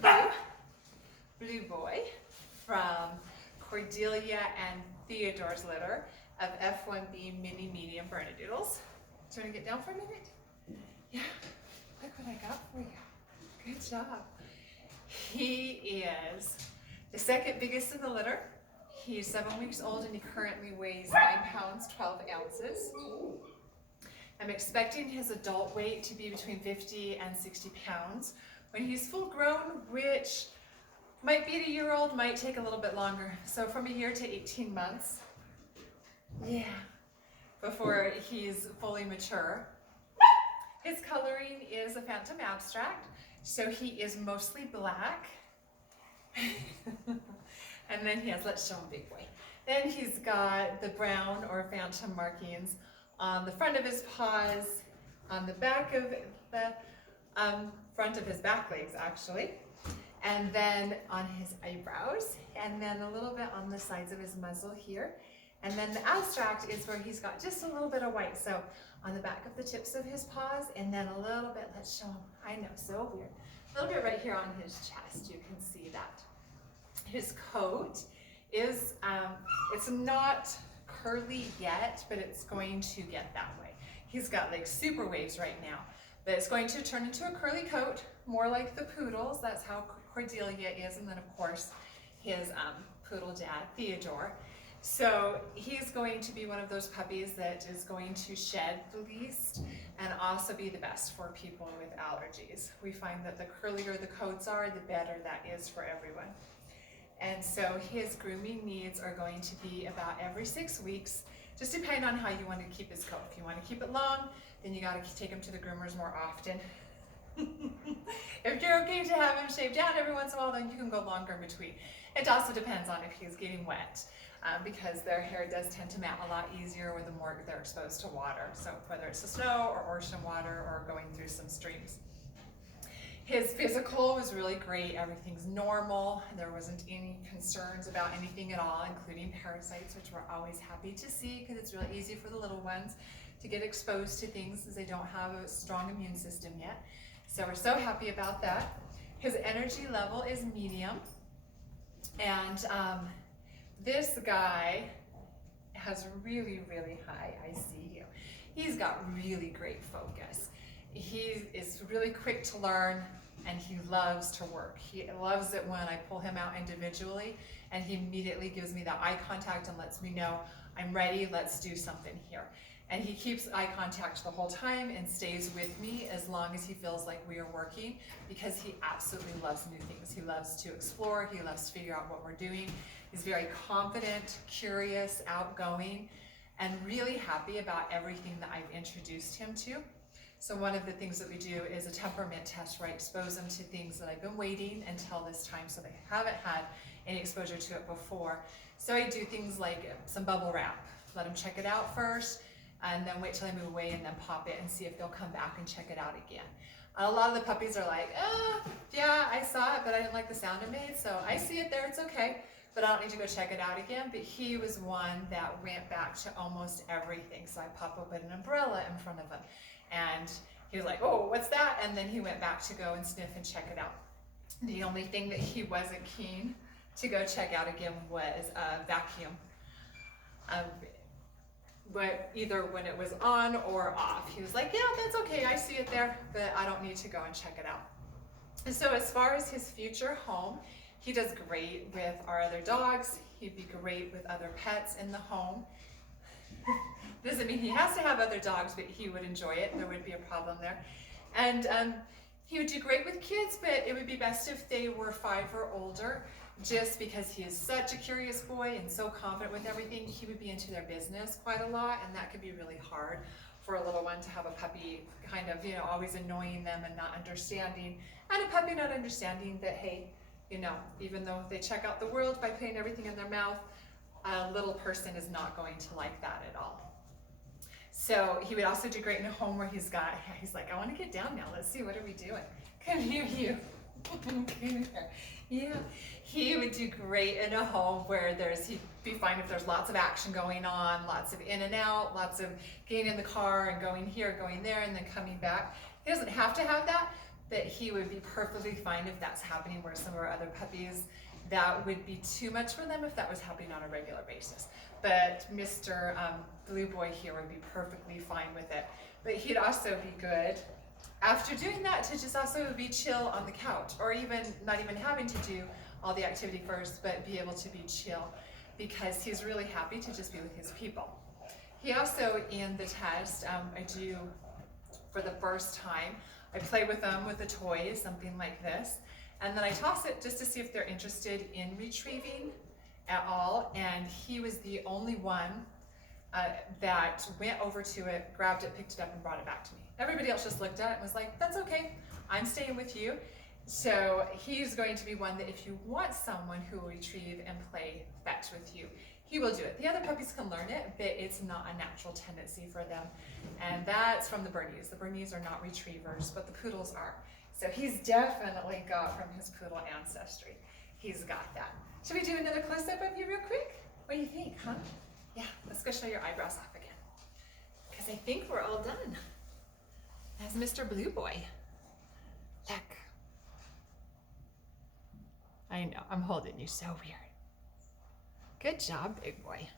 Blue Boy from Cordelia and Theodore's litter of F1B mini medium Bernedoodles. Do you want to get down for a minute? Yeah, look what I got for you. Good job. He is the second biggest in the litter. He's 7 weeks old and he currently weighs 9 pounds, 12 ounces. I'm expecting his adult weight to be between 50 and 60 pounds. When he's full grown, which might be a year old, might take a little bit longer. So from a year to 18 months, yeah, before he's fully mature. His coloring is a Phantom Abstract, so he is mostly black. And then he has, let's show him Big Boy. Then he's got the brown or Phantom markings on the front of his paws, on the back of the front of his back legs actually, and then on his eyebrows, and then a little bit on the sides of his muzzle here. And then the abstract is where he's got just a little bit of white, so on the back of the tips of his paws, and then a little bit, let's show him, I know, so weird, a little bit right here on his chest, you can see that. His coat is, it's not curly yet, but it's going to get that way. He's got like super waves right now, but it's going to turn into a curly coat, more like the poodles. That's how Cordelia is, and then of course his poodle dad, Theodore. So he's going to be one of those puppies that is going to shed the least and also be the best for people with allergies. We find that the curlier the coats are, the better that is for everyone. And so his grooming needs are going to be about every 6 weeks, just depending on how you want to keep his coat. If you want to keep it long, then you got to take him to the groomers more often. If you're okay to have him shaved down every once in a while, then you can go longer in between. It also depends on if he's getting wet, because their hair does tend to mat a lot easier with the more they're exposed to water. So whether it's the snow or ocean water or going through some streams. His physical was really great. Everything's normal. There wasn't any concerns about anything at all, including parasites, which we're always happy to see because it's really easy for the little ones to get exposed to things as they don't have a strong immune system yet. So we're so happy about that. His energy level is medium. And this guy has really, really high, I see you. He's got really great focus. He is really quick to learn and he loves to work. He loves it when I pull him out individually and he immediately gives me that eye contact and lets me know, I'm ready, let's do something here. And he keeps eye contact the whole time and stays with me as long as he feels like we are working because he absolutely loves new things. He loves to explore, he loves to figure out what we're doing. He's very confident, curious, outgoing, and really happy about everything that I've introduced him to. So one of the things that we do is a temperament test where I expose them to things that I've been waiting until this time so they haven't had any exposure to it before. So I do things like some bubble wrap, let them check it out first, and then wait till I move away and then pop it and see if they'll come back and check it out again. A lot of the puppies are like, yeah, I saw it, but I didn't like the sound it made, so I see it there, it's okay, but I don't need to go check it out again. But he was one that went back to almost everything. So I pop open an umbrella in front of him, and he was like, oh, what's that? And then he went back to go and sniff and check it out. The only thing that he wasn't keen to go check out again was a vacuum. But either when it was on or off. He was like, yeah, that's okay, I see it there, but I don't need to go and check it out. And so as far as his future home, he does great with our other dogs. He'd be great with other pets in the home. Doesn't mean he has to have other dogs, but he would enjoy it. There would be a problem there. And he would do great with kids, but it would be best if they were 5 or older, just because he is such a curious boy and so confident with everything. He would be into their business quite a lot, and that could be really hard for a little one to have a puppy kind of, always annoying them and not understanding, and a puppy not understanding that, hey, even though they check out the world by putting everything in their mouth, a little person is not going to like that at all. So he would also do great in a home where he's like, I want to get down now. Let's see, what are we doing? Come here, you. Come here. Yeah. He would do great in a home where he'd be fine if there's lots of action going on, lots of in and out, lots of getting in the car and going here, going there, and then coming back. He doesn't have to have that, that he would be perfectly fine if that's happening where some of our other puppies, that would be too much for them if that was happening on a regular basis. But Mr. Blue Boy here would be perfectly fine with it. But he'd also be good after doing that to just also be chill on the couch, or even not even having to do all the activity first, but be able to be chill because he's really happy to just be with his people. He also, in the test, I do, for the first time, I play with them with a toy, something like this, and then I toss it just to see if they're interested in retrieving at all, and he was the only one that went over to it, grabbed it, picked it up, and brought it back to me. Everybody else just looked at it and was like, that's okay, I'm staying with you. So he's going to be one that if you want someone who will retrieve and play fetch with you, he will do it. The other puppies can learn it, but it's not a natural tendency for them. And that's from the Bernies. The Bernies are not retrievers, but the Poodles are. So he's definitely got from his Poodle ancestry. He's got that. Should we do another close-up of you real quick? What do you think, huh? Yeah, let's go show your eyebrows off again. Because I think we're all done. That's Mr. Blue Boy. Look. I know, I'm holding you so weird. Good job, big boy.